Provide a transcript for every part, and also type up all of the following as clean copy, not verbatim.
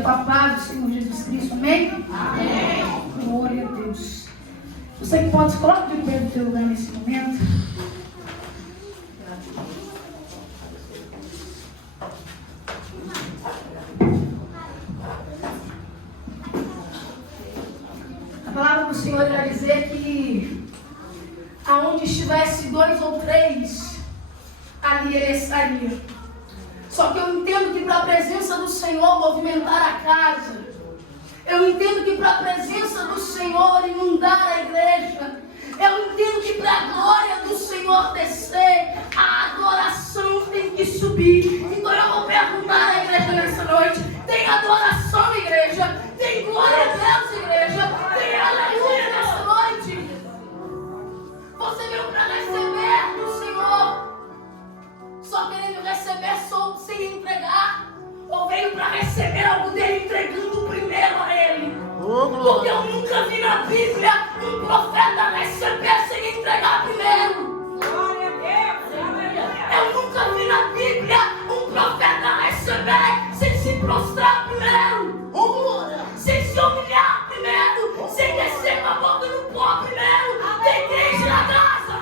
dia com a paz do Senhor Jesus Cristo, amém? Amém. Glória a Deus. Você que pode, coloque de pé no teu lugar nesse momento. A palavra do Senhor irá dizer que aonde estivesse 2 ou 3, ali ele estaria. Só que eu entendo que para a presença do Senhor movimentar a casa, eu entendo que para a presença do Senhor inundar a igreja, eu entendo que para a glória do Senhor descer, a adoração tem que subir. Então eu vou perguntar à igreja nessa noite: tem adoração, igreja? Tem glória a Deus, igreja? Tem aleluia nessa noite? Você veio para receber do Senhor, só querendo receber sem entregar? Ou veio para receber algo dele entregando primeiro a ele? Porque eu nunca vi na Bíblia um profeta receber sem entregar primeiro. Glória a Deus. Eu nunca vi na Bíblia um profeta receber sem se prostrar primeiro, sem se humilhar primeiro, sem descer com a boca no pó primeiro. Tem igreja na casa.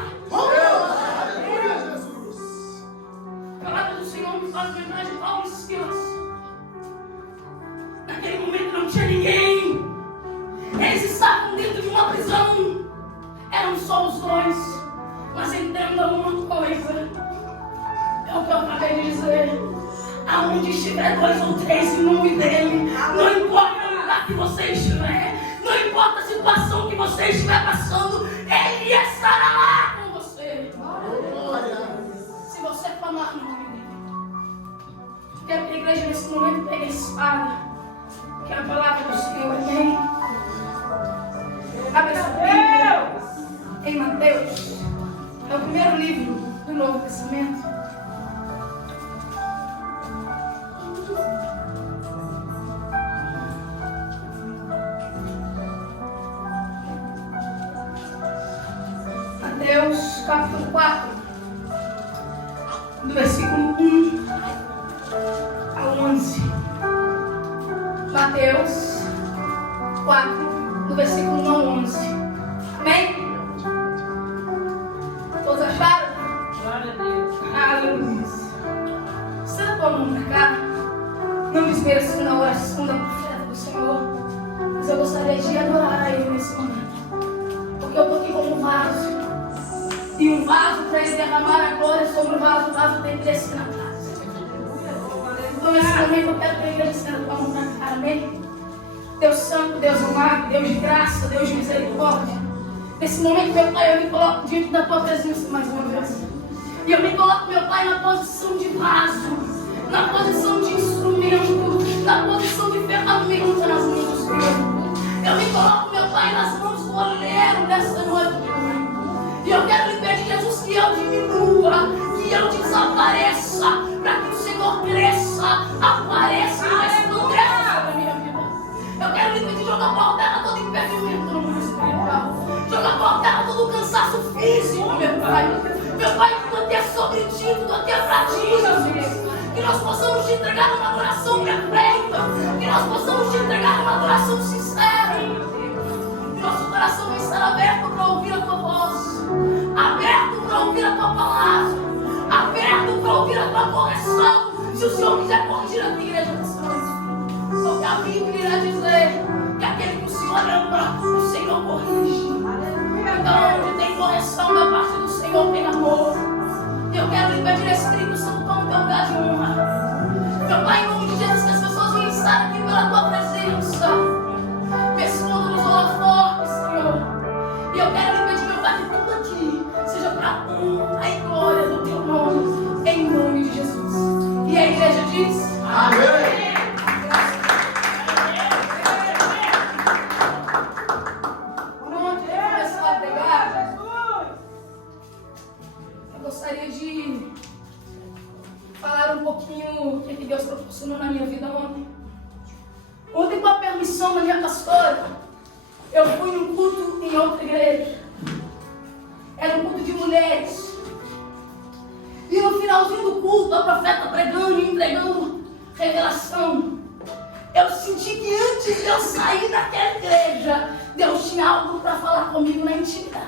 A palavra do Senhor me faz lembrar de Paulo e Silas. Naquele momento não tinha ninguém. Eles estavam dentro de uma prisão. Eram só os dois. Mas entenda uma coisa. É o que eu acabei de dizer. Aonde estiver 2 ou 3 em nome dele, não importa o lugar que você estiver, não importa a situação que você estiver passando, ele estará lá com você. Se você clamar no nome dele. Quero que a igreja nesse momento pegue a espada, que é a palavra do Senhor, amém? Abre essa Bíblia em Mateus. É o primeiro livro do Novo Testamento. Mateus capítulo 4, do versículo 1 ao 11. Mateus 4, do versículo 1 ao 11. Amém? Todos acharam? Glória a Deus. Aleluia. Senta tua mão pra cá. Não me desmerecendo a oração da profeta do Senhor, mas eu gostaria de adorar a Ele nesse momento. Porque eu estou aqui como um vaso. E um vaso, para ele derramar a glória sobre o vaso tem que descer na casa. Então nesse momento eu quero que a igreja senta tua mão na cara, amém? Deus santo, Deus amado, Deus de graça, Deus de misericórdia. Nesse momento, meu Pai, eu me coloco diante da tua presença mais uma vez. E eu me coloco, meu Pai, na posição de vaso, na posição de instrumento, na posição de ferramenta nas mãos do Senhor. Eu me coloco, meu Pai, nas mãos do oleiro nessa noite, Pai. E eu quero lhe pedir, Jesus, que eu diminua, que eu desapareça, para que o Senhor cresça, apareça e resplandeça sobre a minha vida. Eu quero lhe pedir, joga por terra todo impedimento no mundo espiritual. Joga por terra todo o cansaço físico, meu Pai. Meu Pai, tudo aqui é sobre ti, tudo aqui é pra ti, Jesus. Que nós possamos te entregar uma adoração perfeita. Que nós possamos te entregar uma adoração sincera. Que nosso coração vai estar aberto para ouvir a tua voz. Aberto para ouvir a tua palavra. Aberto para ouvir a tua correção. Se o Senhor quiser corrigir a tua igreja nessa noite. Porque a Bíblia irá dizer que aquele que o Senhor ama, o Senhor corrige. Então, onde tem correção da parte do Senhor, tem amor. E eu quero lhe pedir, Espírito Santo, toma o teu lugar de honra. Meu Pai, em nome de Jesus, que as pessoas venham estar aqui pela tua presença. Me esconda nos holofotes, Senhor. E eu quero lhe pedir, meu Pai, que tudo aqui seja para honra e glória do teu nome, em nome de Jesus. E a igreja diz: amém. Gostaria de falar um pouquinho o que Deus proporcionou na minha vida ontem. Ontem, com a permissão da minha pastora, eu fui num culto em outra igreja. Era um culto de mulheres. E no finalzinho do culto, a profeta pregando e entregando revelação. eu senti que antes de eu sair daquela igreja, Deus tinha algo para falar comigo na intimidade.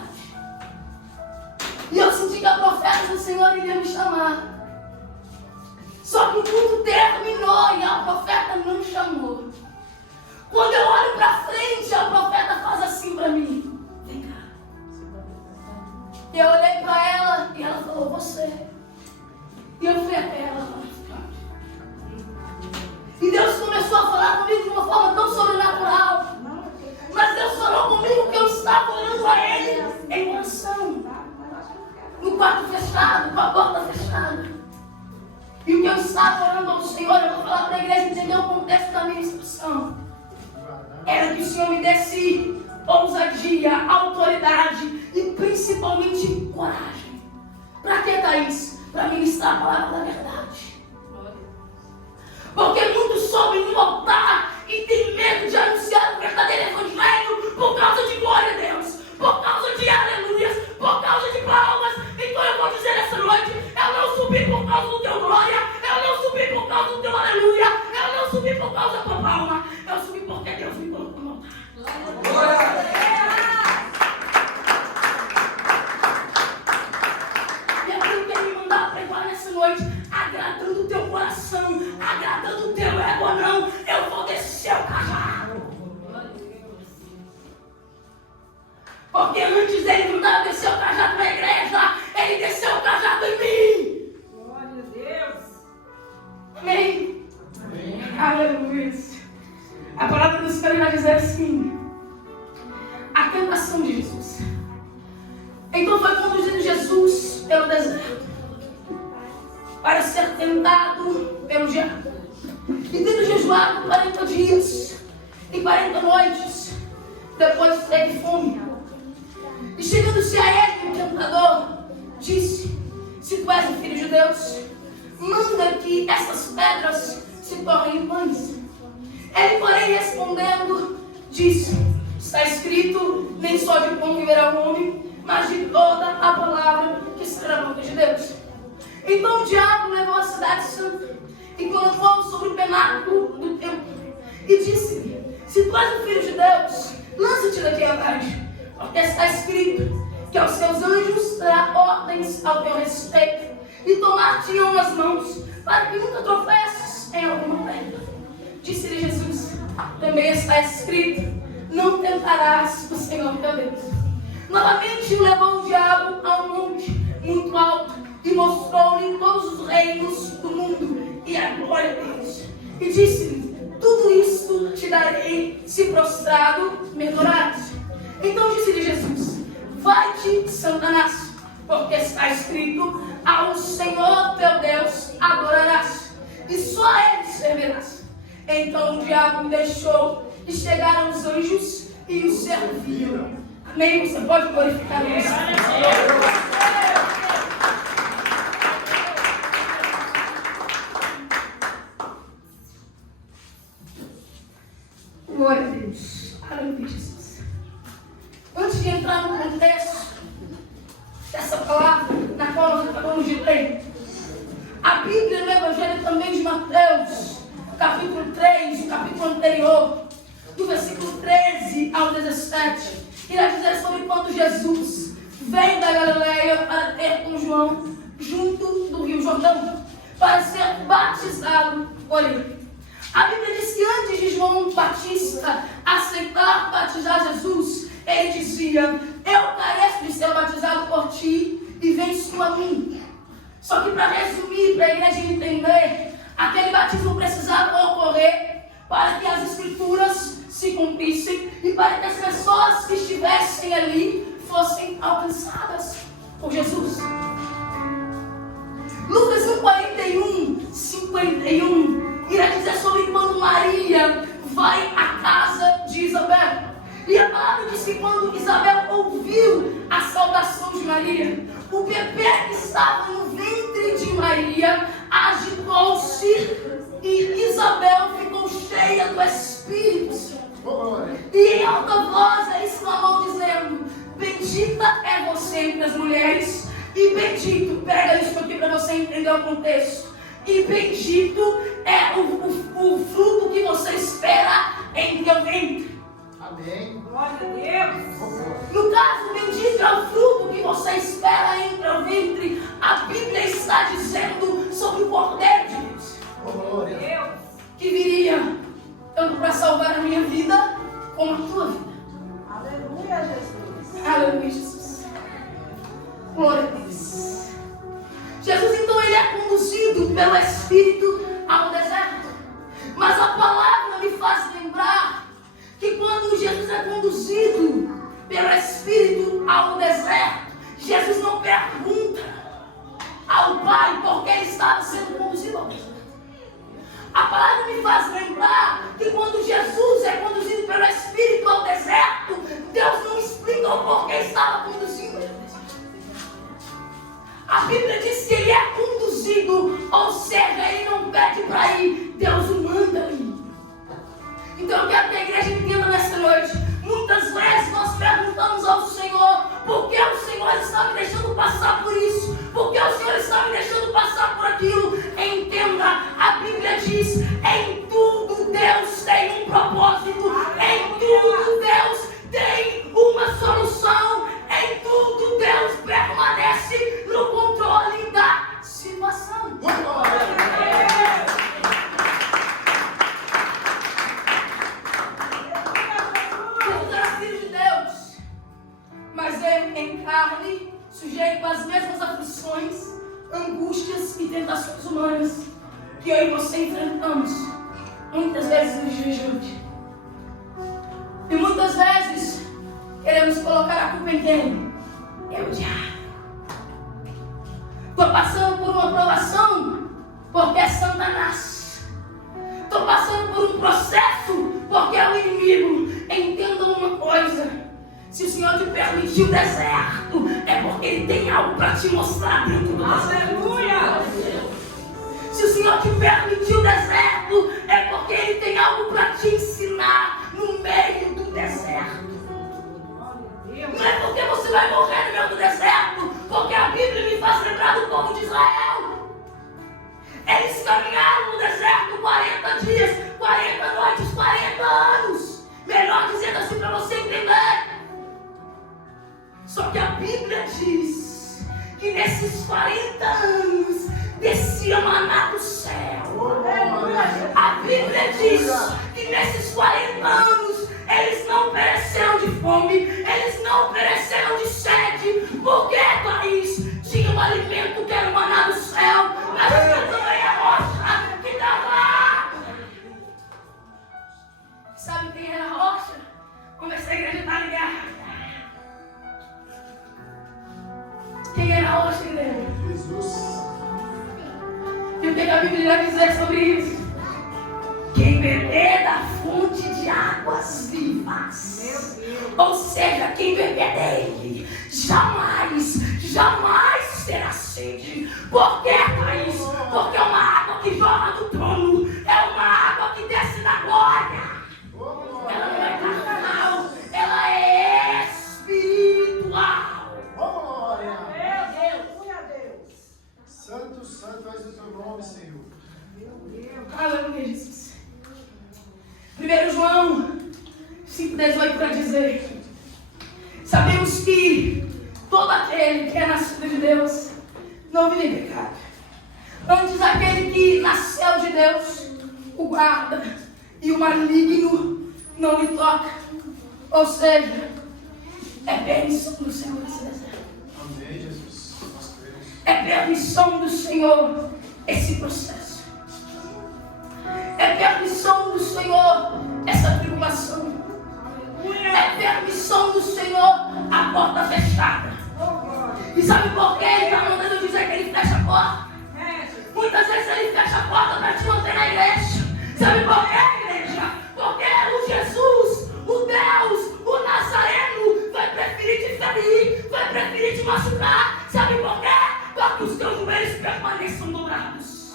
E eu senti que a profeta do Senhor iria me chamar. Só que tudo terminou e a profeta não me chamou. Quando eu olho para frente, a profeta faz assim para mim: vem cá. E eu olhei para ela e ela falou: você. E eu fui até ela. E Deus começou a falar comigo de uma forma tão sobrenatural. Mas Deus falou comigo que eu estava olhando a Ele em oração. No quarto fechado, com a porta fechada. E o que eu estava orando ao Senhor, eu vou falar para a igreja entender o contexto da minha instrução. Era que o Senhor me desse ousadia, autoridade e principalmente coragem. Para que, Thaís? Para ministrar a palavra da verdade. Porque muitos sobem no altar e têm medo de anunciar o verdadeiro evangelho por causa de glória a Deus, por causa de aleluias, por causa de palmas. Então eu vou dizer essa noite: eu não subi por causa do teu glória, eu não subi por causa do teu aleluia, eu não subi por causa da tua palma, eu subi porque Deus me colocou no altar. Glória a Deus. E aquilo que Ele me mandar pregar nessa noite, agradando o teu coração, agradando o teu ego ou não, eu vou descer o cajado. Porque antes dele mandar descer o cajado na igreja, ele desceu o cajado em mim. Glória a Deus. Amém. Amém. Aleluia. A palavra do Senhor vai dizer assim: a tentação de Jesus. Então foi conduzido Jesus pelo deserto para ser tentado pelo diabo. E tendo jejuado 40 dias e 40 noites, depois teve fome. E chegando-se a ele, o tentador disse: se tu és o filho de Deus, manda que essas pedras se tornem pães. Ele, porém, respondendo, disse: está escrito, nem só de pão viverá o homem, mas de toda a palavra que sai da boca de Deus. Então o diabo levou a cidade santa e colocou sobre o penáculo do templo e disse-lhe: se tu és o filho de Deus, lança-te daqui abaixo, porque está escrito que aos seus anjos dará ordens ao teu respeito e tomar-te-ão nas mãos, para que nunca tropeces em alguma pedra. Disse-lhe Jesus: também está escrito, não tentarás o Senhor teu Deus. Novamente o levou o diabo a um monte muito alto e mostrou-lhe todos os reinos do mundo e a glória deles. E disse-lhe: tudo isto te darei, se prostrado me adorares. Então disse-lhe Jesus: vai-te, Satanás, porque está escrito, ao Senhor teu Deus adorarás, e só a Ele servirás. Então o diabo o deixou, e chegaram os anjos e o serviram. Amém? Você pode glorificar o Senhor. Glória a Deus. Aleluia, Jesus. Antes de entrar no contexto dessa palavra, na qual nós acabamos de ler, a Bíblia no Evangelho também de Mateus, capítulo 3, o capítulo anterior, do versículo 13 ao 17, irá dizer sobre quando Jesus veio da Galileia para ter com João, junto do Rio Jordão, para ser batizado por ele. A Bíblia diz que antes de João Batista aceitar batizar Jesus, ele dizia: eu careço de ser batizado por ti e vens tu a mim. Só que para resumir, para a igreja entender, aquele batismo precisava ocorrer para que as escrituras se cumprissem e para que as pessoas que estivessem ali fossem alcançadas por Jesus. Lucas 1:41-51 irá dizer sobre quando Maria vai à casa de Isabel. E a palavra diz que quando Isabel ouviu a saudação de Maria, o bebê que estava no ventre de Maria agitou-se e Isabel ficou cheia do Espírito. E em alta voz ela exclamou dizendo: bendita é você entre as mulheres, e bendito, pega isso aqui para você entender o contexto, e bendito é o o fruto que você espera em teu ventre. Amém. Glória a Deus. No caso, bendito é o fruto que você espera em teu ventre. A Bíblia está dizendo sobre o Cordeiro de Deus, Glória. Deus. que viria tanto para salvar a minha vida como a tua vida. Aleluia, Jesus. Aleluia, Jesus. Glória a Deus. Jesus, então, ele é conduzido pelo Espírito ao deserto. Mas a palavra me faz lembrar que quando Jesus é conduzido pelo Espírito ao deserto, Jesus não pergunta ao Pai por que ele estava sendo conduzido ao deserto. A palavra me faz lembrar que quando Jesus é conduzido pelo Espírito ao deserto, Deus não explica o porquê estava conduzindo ele ao deserto. A Bíblia diz que ele é conduzido, ou seja, ele não pede para ir, Deus o manda ir. Então eu quero que a igreja entenda nesta noite. Muitas vezes nós perguntamos ao Senhor: por que o Senhor está me deixando passar por isso? Por que o Senhor está me deixando passar por aquilo? Entenda, a Bíblia diz: em tudo Deus tem um propósito. Em tudo Deus tem uma solução. Em tudo Deus permanece no controle da situação. Mas ele em carne, sujeito às mesmas aflições, angústias e tentações humanas que eu e você enfrentamos muitas vezes nos dias de hoje. E muitas vezes queremos colocar a culpa em quem? É o diabo. Estou passando por uma provação porque é Satanás. Estou passando por um processo porque é o inimigo. Entenda uma coisa: se o Senhor te permitiu o deserto, é porque Ele tem algo para te mostrar dentro do deserto. Aleluia. Se o Senhor te permitiu o deserto, é porque Ele tem algo para te ensinar no meio do deserto. Não é porque você vai morrer no meio do deserto, porque a Bíblia me faz lembrar do povo de Israel. Eles caminharam no deserto 40 dias, 40 noites, 40 anos. Melhor dizendo assim para você entender. Só que a Bíblia diz que nesses 40 anos descia maná do céu. A Bíblia diz que nesses 40 anos eles não pereceram de fome, eles não pereceram de sede, porque, Thaís, tinha um alimento que era o maná do céu, mas tinha também a rocha que dava. Sabe quem era a rocha? Como essa igreja está ligada? Quem era a rocha, igreja? Jesus. E o que a Bíblia vai dizer sobre isso? Quem beber da fonte de águas vivas, ou seja, quem beber dele, jamais terá sede. Por que, Thaís? Porque é uma água que jorra do trono, é uma água que desce da glória. Ela não é carnal, ela é espiritual. Glória. Aleluia, Deus. Santo, santo és o teu nome, Senhor. Aleluia, Jesus. 1 João 5,18 para dizer: sabemos que todo aquele que é nascido de Deus não vive em pecado. Antes, aquele que nasceu de Deus o guarda, e o maligno não lhe toca. Ou seja, é permissão do Senhor esse deserto. Amém, Jesus. Nós cremos. É permissão do Senhor esse processo. É permissão do Senhor essa tribulação. É permissão do Senhor a porta fechada. E sabe por que Ele está mandando dizer que Ele fecha a porta? Muitas vezes Ele fecha a porta para te manter na igreja. Sabe por que, igreja? Porque o Jesus, o Deus, o Nazareno vai preferir te ferir, vai preferir te machucar. Sabe por quê? Para que os teus joelhos permaneçam dobrados.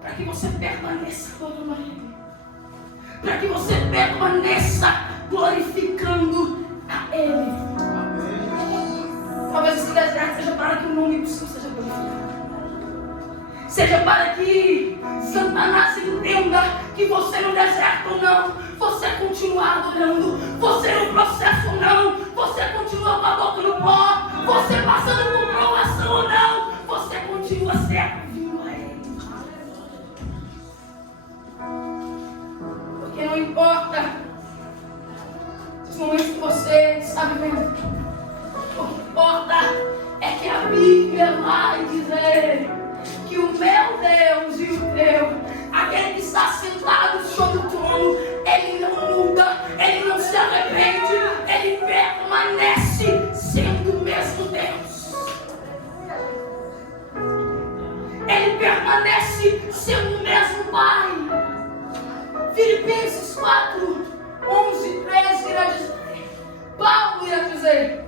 Para que você permaneça adorando a Ele. Para que você permaneça glorificando a Ele. Talvez esse deserto seja para que o nome do Senhor seja glorificado. seja para que Satanás entenda que você no deserto não, você continua adorando, você no processo não, você continua com a boca no pó, você passando por provação ou não, você continua servindo a Ele. Porque não importa os momentos que você está vivendo, o que importa é que a Bíblia vai dizer que o meu Deus e o teu, aquele que está sentado sobre o trono, ele não muda, ele não se arrepende, ele permanece sendo o mesmo Deus. Ele permanece sendo o mesmo Pai. Filipenses 4, 11, 13 irá dizer, Paulo irá dizer,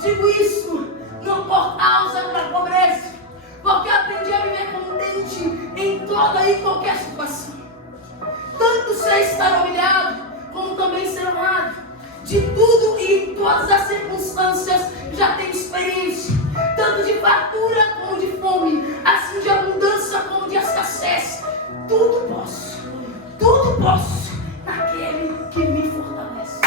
digo isso não por causa da pobreza, porque aprendi a viver contente em toda e qualquer situação. Tanto ser estar humilhado, como também ser amado. De tudo e em todas as circunstâncias já tenho experiência, tanto de fartura como de fome, assim de abundância como de escassez. Tudo posso naquele que me fortalece.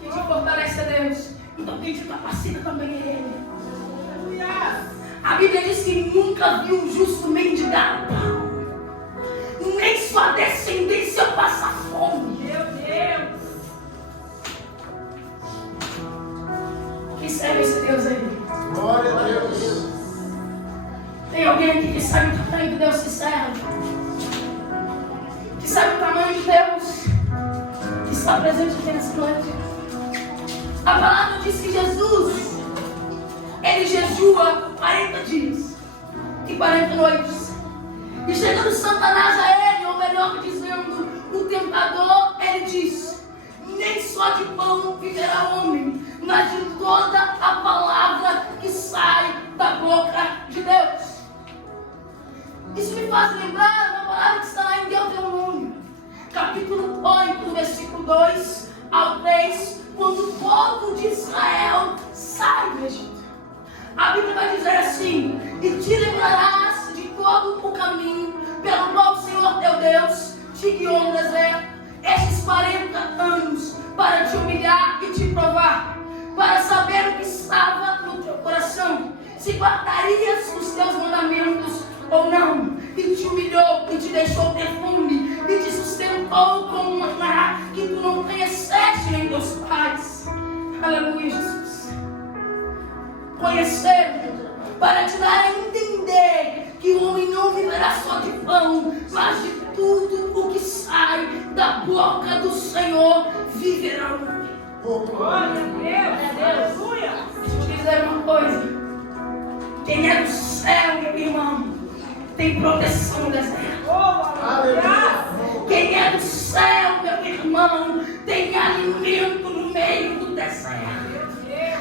Quem te fortalece é Deus, então quem te capacita também é Ele. A Bíblia diz que nunca viu um justo mendigar pão, nem sua descendência passar fome. Meu Deus! Quem serve esse Deus aí? Glória a Deus. Tem alguém aqui que sabe o tamanho de Deus que serve? Que sabe o tamanho de Deus que está presente aqui nessa noite? A palavra diz que Jesus, ele jejua 40 dias e 40 noites. E chegando Satanás a ele, ou melhor dizendo, o tentador, ele diz, nem só de pão viverá o homem, mas de toda a palavra que sai da boca de Deus. Isso me faz lembrar uma palavra que está lá em Deuteronômio, capítulo 8, versículo 2 ao 3, quando o povo de Israel sai do Egito. A Bíblia vai dizer assim, e te lembrarás de todo o caminho pelo qual o Senhor teu Deus te guiou no deserto, estes 40 anos, para te humilhar e te provar, para saber o que estava no teu coração, se guardarias os teus mandamentos ou não. E te humilhou e te deixou ter fome, e te sustentou com um maná que tu não conheceste em teus pais. Aleluia, Jesus. Conhecer para te dar a entender que o homem não viverá só de pão, mas de tudo o que sai da boca do Senhor viverá o homem. Glória a Deus! Aleluia! Deixa eu te dizer uma coisa. Quem é do céu, meu irmão, tem proteção no deserto. Aleluia. Quem é do céu, meu irmão, tem alimento no meio do deserto.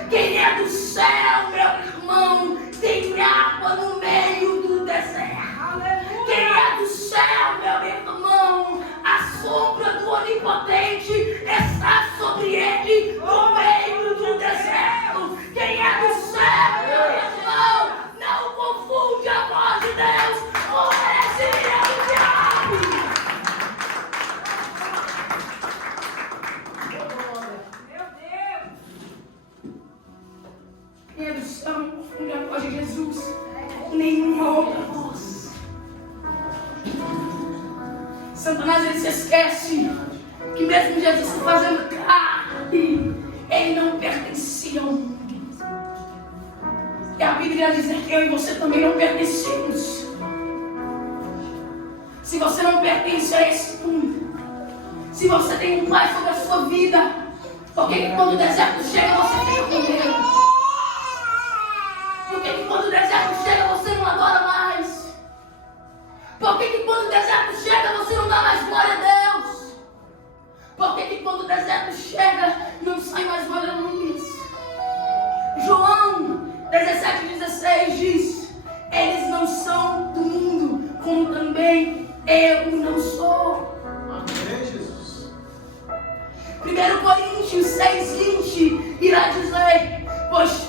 Quem é do céu, meu irmão, tem água no meio do deserto. Quem é do céu, meu irmão, a sombra do Onipotente está sobre ele no meio do deserto. Quem é do céu, meu irmão, não confunde a voz de Deus com esse do diabo. Meu Deus! Quem é do céu não confunde a voz de Jesus com nenhuma outra voz. Satanás, ele se esquece que mesmo Jesus se fazendo carne, ele não pertencia ao mundo. E a Bíblia diz que eu e você também não pertencemos. Se você não pertence a esse mundo, se você tem um Pai sobre a sua vida, por que quando o deserto chega você fica com medo? Por que quando o deserto chega você não adora mais? Por que quando o deserto chega você não dá mais glória a Deus? Por que quando o deserto chega não sai mais aleluias? João 17,16 diz, eles não são do mundo, como também eu não sou. Amém, Jesus. 1 Coríntios 6,1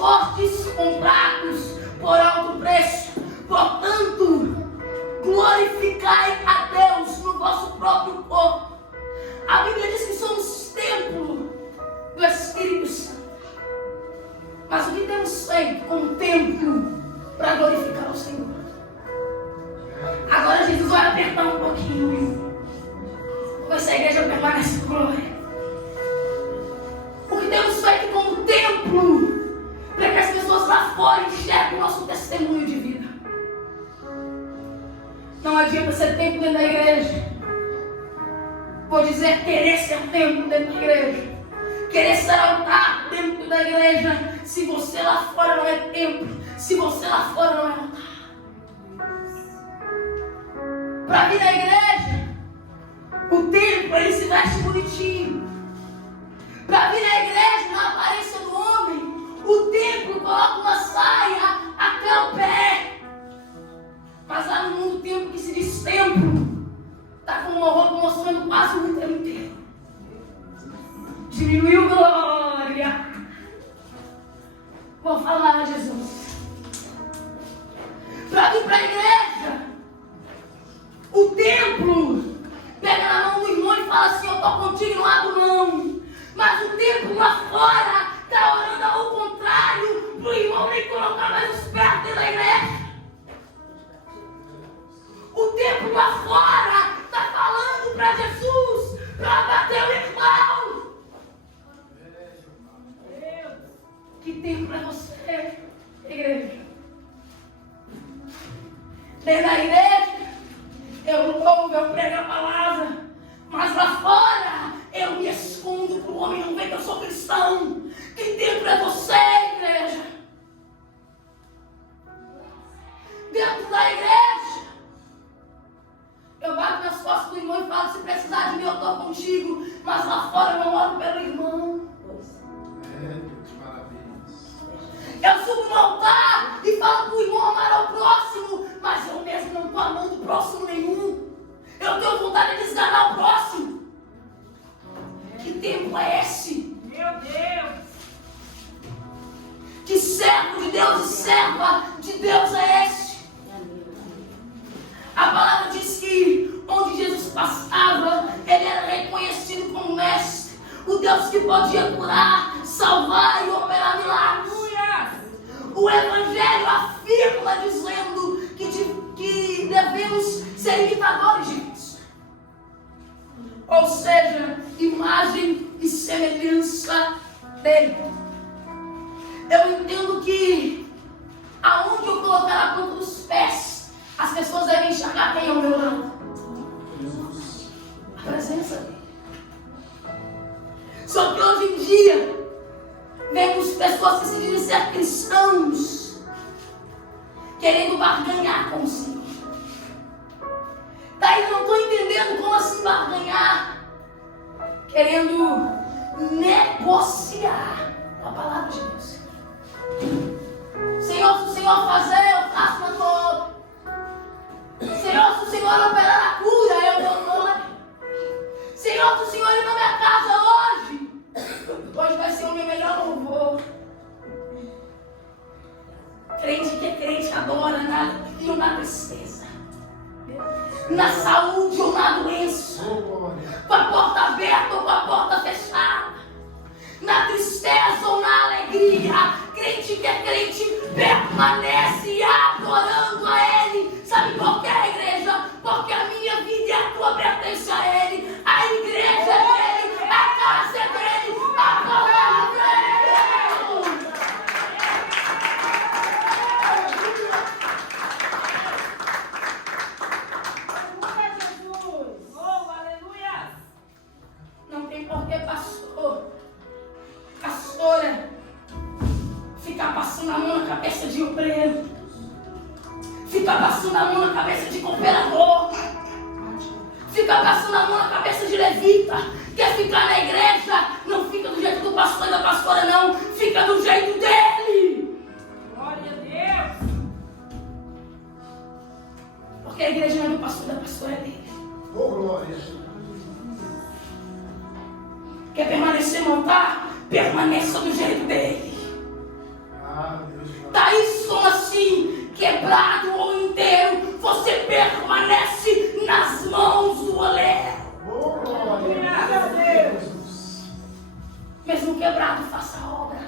fortes comprados por alto preço. Portanto, glorificai a Deus no vosso próprio corpo. A Bíblia diz que somos templo do Espírito Santo. Mas o que temos feito como templo para glorificar o Senhor? Agora Jesus vai apertar um pouquinho. Essa igreja permanece com glória. O que temos feito como templo para que as pessoas lá fora enxerguem o nosso testemunho de vida. Não adianta ser templo dentro da igreja. Vou dizer, querer ser templo dentro da igreja, querer ser altar dentro da igreja, se você lá fora não é templo, se você lá fora não é altar. Para vir na igreja, o templo ele se veste bonitinho. Para vir na igreja, na aparência do homem, o templo coloca uma saia até o pé. Mas lá no mundo, o templo que se diz templo está com uma roupa mostrando quase o útero inteiro. Diminuiu, glória. Vou falar, Jesus. Para vir para a igreja, o templo pega na mão do irmão e fala assim: eu estou contigo e não abro mão. Mas o templo lá fora está orando ao contrário, para o irmão nem colocar mais os pés dentro da igreja. O templo lá fora está falando para Jesus, para bater o irmão. Que templo é você, igreja? Dentro da igreja, eu louvo, eu prego a palavra, mas lá fora eu me escondo para o homem não ver que eu sou cristão. Que templo é você, igreja? Dentro da igreja, eu bato nas costas do irmão e falo: se precisar de mim, eu estou contigo. Mas lá fora eu não oro pelo irmão. Eu subo no altar e falo para o irmão amar ao próximo, mas eu mesmo não estou amando o próximo nenhum. Eu tenho vontade de desgarrar o próximo. Que tempo é esse? Meu Deus! Que servo de Deus e serva de Deus é esse? A palavra diz que onde Jesus passava, ele era reconhecido como mestre, o Deus que podia curar, salvar e operar milagres. O Evangelho afirma dizendo que devemos ser imitadores de Cristo. Ou seja, imagem e semelhança dele. Eu entendo que aonde eu colocar a ponta dos pés, as pessoas devem enxergar quem é o meu lado. A presença dele. Só que hoje em dia vemos pessoas que se dizem ser cristãos querendo barganhar com o Senhor. Daí não estou entendendo como assim barganhar, querendo negociar a palavra de Deus. Senhor, se o Senhor fazer, eu faço na tua obra. Senhor, se o Senhor operar a cura, eu dou glória. Senhor, se o Senhor ir na minha casa hoje vai ser o meu melhor louvor. Crente que é crente adora na alegria ou na tristeza, na saúde ou na doença, com a porta aberta ou com a porta fechada, na tristeza ou na alegria. Crente que é crente permanece adorando a Ele. Sabe por quê, igreja? Porque a minha vida e a tua pertence a Ele. A igreja é dele, a casa é dele, a palavra é dele. Oh, aleluia! Não tem porquê pastora, ficar passando a mão na cabeça de obreiro, ficar passando a mão na cabeça de cooperador, ficar passando a mão na cabeça de levita. Quer ficar na igreja, não fica do jeito do pastor e da pastora, não, fica do jeito dele. Glória a Deus! Porque a igreja não é do pastor e da pastora, é dele. Oh, glória. Quer permanecer no altar? Permaneça do jeito dele. quebrado ou inteiro, você permanece nas mãos do oleiro. Oh, glória Glória a Deus. Mesmo quebrado, faça a obra.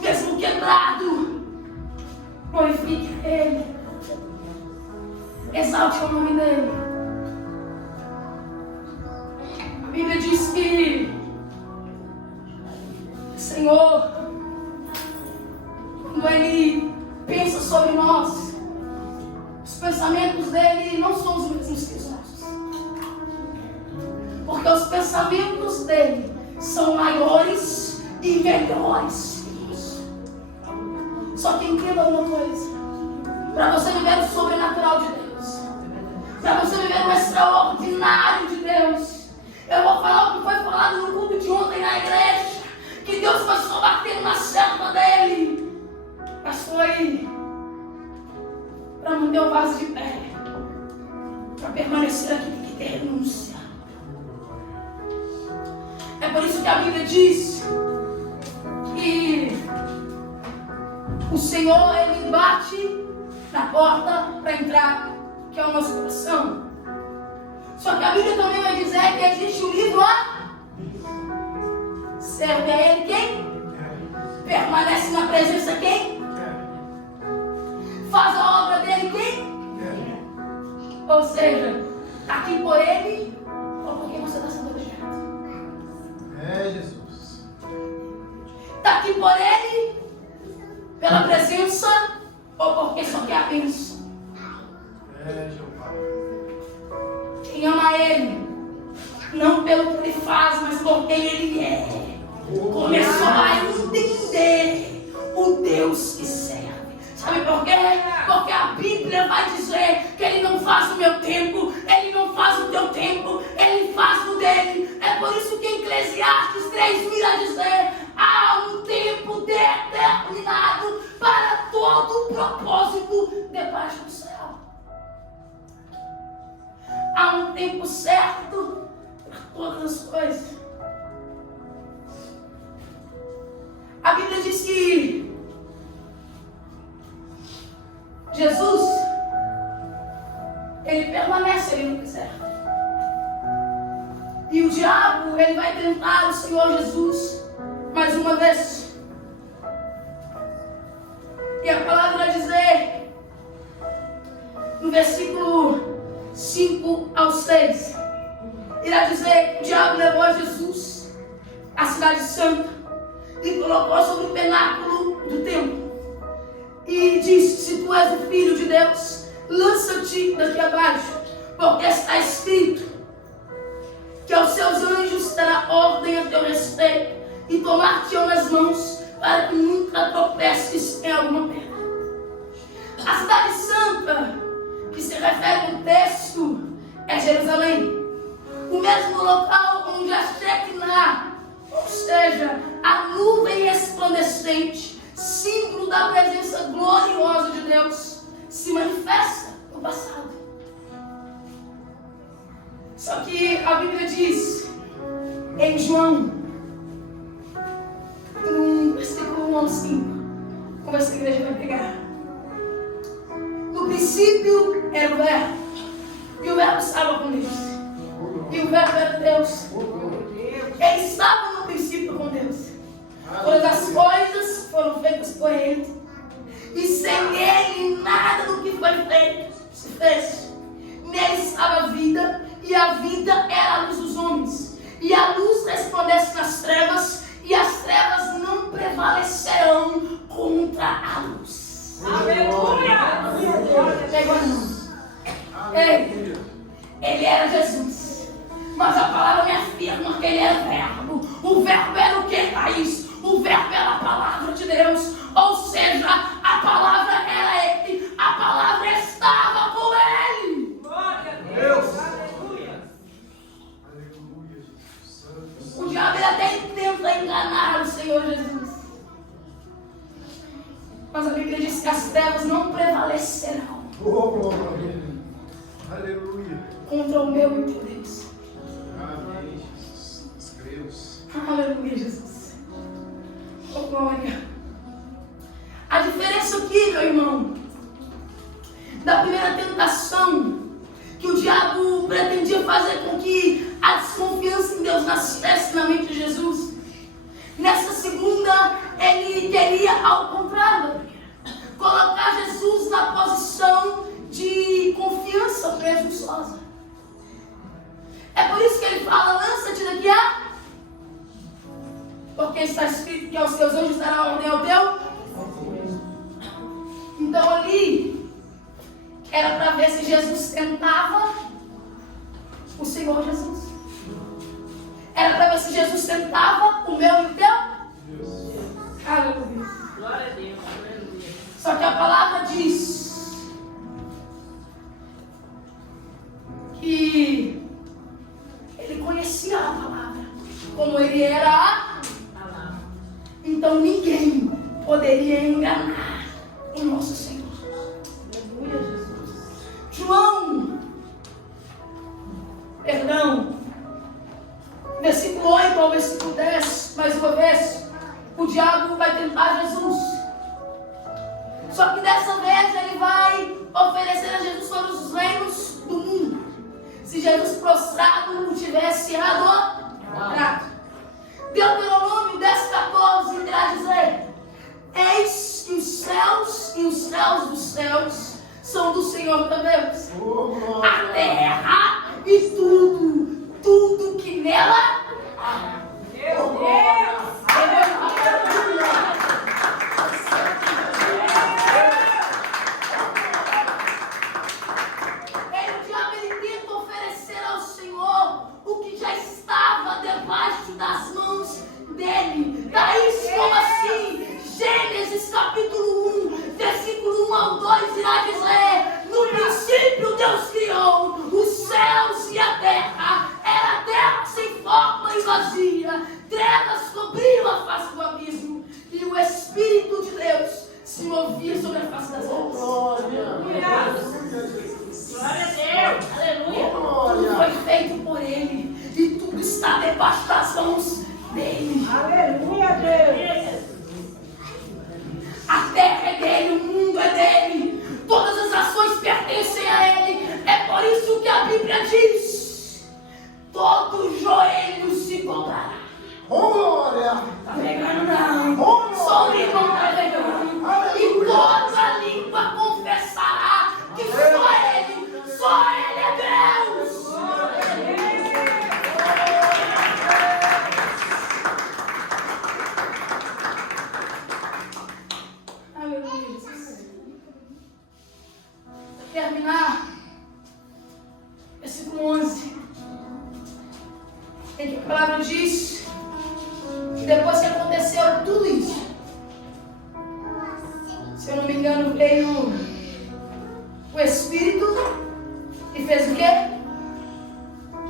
Mesmo quebrado, glorifique a Ele. Exalte o nome dEle. A Bíblia diz que o Senhor, quando Ele pensa sobre nós, os pensamentos dEle não são os mesmos que os nossos. Porque os pensamentos dEle são maiores e melhores. Só que entenda uma coisa: para você viver o sobrenatural de Deus, para você viver o extraordinário de Deus, eu vou falar o que foi falado no culto de ontem na igreja, que Deus foi só batendo na serva dele, mas foi para manter o vaso de pé, para permanecer aqui tem que ter renúncia. É por isso que a Bíblia diz que o Senhor, Ele bate na porta para entrar, que é o nosso coração. Só que a Bíblia também vai dizer que existe um livro lá. Serve a Ele quem? Permanece na presença quem? Faz a obra dele quem? Ou seja, está aqui por Ele ou porque você está sendo objeto? É, Jesus. Está aqui por Ele pela presença ou porque só quer a bênção? É, Jeová. Quem ama Ele, não pelo que Ele faz, mas por quem Ele é, começou a entender o Deus que serve. Sabe por quê? Porque a Bíblia vai dizer que Ele não faz o meu tempo, Ele não faz o teu tempo, Ele faz o dele. É por isso que em Eclesiastes 3 vai dizer: há um tempo determinado para todo o propósito debaixo do céu. Há um tempo certo para todas as coisas. A Bíblia diz que Jesus, Ele permanece ali no deserto. E o diabo, ele vai tentar o Senhor Jesus mais uma vez. E a palavra vai dizer, no versículo 5 ao 6, irá dizer que o diabo levou Jesus à cidade santa e colocou sobre o penáculo do templo. E disse: se tu és o Filho de Deus, lança-te daqui abaixo, porque está escrito que aos seus anjos dará ordem a teu respeito e tomar-te-ão nas mãos, para que nunca tropeces em alguma pedra. A cidade santa que se refere no texto é Jerusalém, o mesmo local onde a Shekinah, ou seja, a nuvem resplandecente, símbolo da presença gloriosa de Deus, se manifesta no passado. Só que a Bíblia diz em João, no versículo 1 ao 5, como essa igreja vai pegar: no princípio era o Verbo, e o Verbo estava com Deus, e o Verbo era Deus. Ele estava no princípio com Deus. Todas as coisas foram feitas por Ele, e sem Ele nada do que foi feito se fez. Nele estava a vida, e a vida era a luz dos homens. E a luz resplandece nas trevas, e as trevas não prevalecerão contra a luz. Aleluia! Pegou a mão. Ele era Jesus, mas a palavra me afirma que Ele era o Verbo. O Verbo era o que, Thaís? O Verbo era a palavra de Deus. Ou seja, a palavra era Ele, a palavra estava com Ele. Glória a Deus! Aleluia! Aleluia, Jesus. O diabo ele até tenta enganar o Senhor Jesus, mas a Bíblia diz que as trevas não prevalecerão Oh, glória. Aleluia. contra o meu e o teu Deus. Amém, Jesus. Nós cremos. Aleluia, Jesus. Oh, glória. A diferença aqui, meu irmão, da primeira tentação, que o diabo pretendia fazer com que a desconfiança em Deus nascesse na mente de Jesus. Nessa segunda, ele queria, ao contrário da primeira, colocar Jesus na posição de confiança presunçosa. É por isso que ele fala: lança-te daqui porque está escrito que aos teus anjos dará ordem ao teu. Então ali era para ver se Jesus tentava o Senhor Jesus. Era para ver se Jesus tentava o meu e o teu. Aleluia. Glória a Deus. Aleluia. Só que a palavra diz que ele conhecia a palavra, como ele era a. Então ninguém poderia enganar o nosso Senhor. Aleluia, Jesus. João, versículo 8 ao versículo 10, mais uma vez, o diabo vai tentar Jesus. Só que dessa vez ele vai oferecer a Jesus todos os reinos do mundo, se Jesus prostrado o tivesse adorado. Deuteronômio 10:14 irá dizer: eis que os céus e os céus dos céus são do Senhor teu Deus. A terra e tudo que nela há. Meu Deus! O diabo tenta oferecer ao Senhor o que já estava debaixo das mãos dele. Daí, como assim? Gênesis capítulo 1, versículo 1 ao 2 irá dizer: no princípio Deus criou os céus e a terra. Era a terra sem forma e vazia, trevas cobriam a face do abismo, e o Espírito de Deus se movia sobre a face das águas. Glória a Deus! Aleluia! Tudo foi feito por ele, e tudo está debaixo das mãos dele. Aleluia, Deus! A terra é dele, o mundo é dele, todas as ações pertencem a ele. É por isso que a Bíblia diz: todo joelho se dobrará. Glória! Tá pegando não? Só o irmão tá pegando. E toda língua confessará que só ele é Deus. Aleluia, Jesus. Para terminar, versículo 11, em que a palavra diz que depois que aconteceu tudo isso, se eu não me engano, veio o Espírito e fez o quê?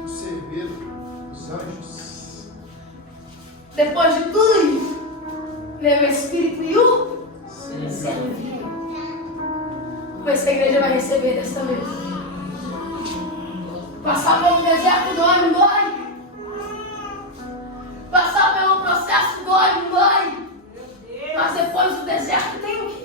O serveiro, os anjos. Depois de tudo isso, veio o Espírito e o serviu. Pois a igreja vai receber desta vez. Passar pelo deserto dói, não dói? Passar pelo processo dói, não dói? Mas depois do deserto tem o quê?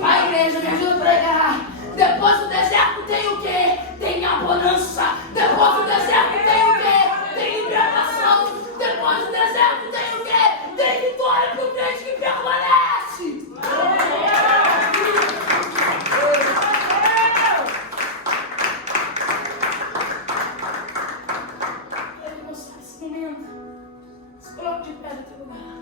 Vai, igreja, me ajuda a pregar. Depois do deserto tem o quê? Tem a bonança. Depois do deserto tem o quê? Tem libertação. Depois do deserto tem o quê? Tem vitória para o crente que permanece. Eu quero mostrar esse momento. Se coloque de pé no teu lugar.